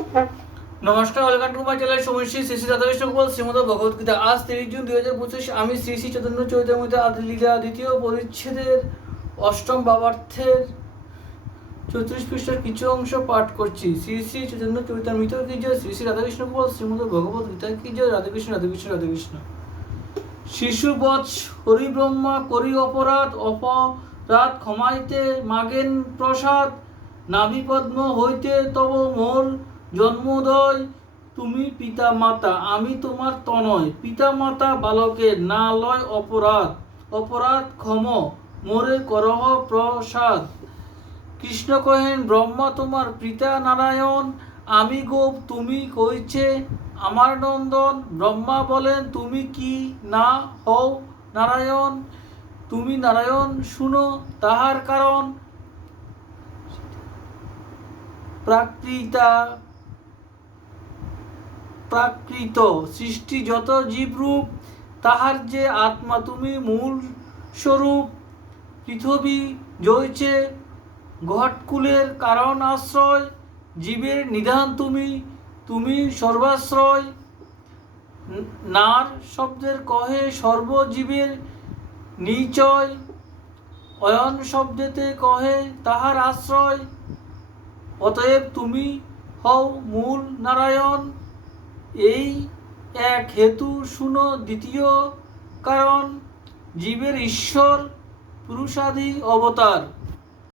নমস্কার, welcome to my channel Samashree Shri Shri Radhakrishna Gopal Shrimad Bhagavad Gita. আজ 30 June 2025। আমি শ্রী শ্রী চৈতন্য চরিতামৃত আদি লীলা দ্বিতীয় পরিচ্ছেদের অষ্টম ভাবার্থের 34 পৃষ্ঠার কিছু অংশ পাঠ করছি। শ্রী শ্রী চৈতন্য চরিতামৃত কি জয়, শ্রী শ্রী রাধাকৃষ্ণ গোপাল শ্রীমদ ভগবত গীতা কি জয়। রাধাকৃষ্ণ রাধাকৃষ্ণ রাধাকৃষ্ণ। শিশু বৎস হরি ব্রহ্মা করি অপরাধ, অপরাধ ক্ষমাইতে মাগেন প্রসাদ। নাভি পদ্ম হইতে তব মোর জন্মোদয়, তুমি পিতা মাতা আমি তোমার তনয়। পিতা মাতা বালকের না লয় অপরাধ, অপরাধ ক্ষম মোরে করহ প্রসাদ। কৃষ্ণ কহেন ব্রহ্মা তোমার পিতা নারায়ণ, আমি গোপ তুমি কইছে আমার নন্দন। ব্রহ্মা বলেন তুমি কি না হও নারায়ণ, তুমি নারায়ণ শুনো তাহার কারণ। প্রাকৃত সৃষ্টি যত জীবরূপ, তাহার যে আত্মা তুমি মূল স্বরূপ। পৃথিবী জয়ছে ঘটকুলের কারণ আশ্রয়, জীবের নিধান তুমি, তুমি সর্বাশ্রয়। নার শব্দের কহে সর্বজীবের নিচয়, অয়ন শব্দেতে কহে তাহার আশ্রয়। অতএব তুমি হও মূল নারায়ণ, এই এক হেতু শুনো দ্বিতীয় কারণ। জীবের ঈশ্বর পুরুষাদি অবতার,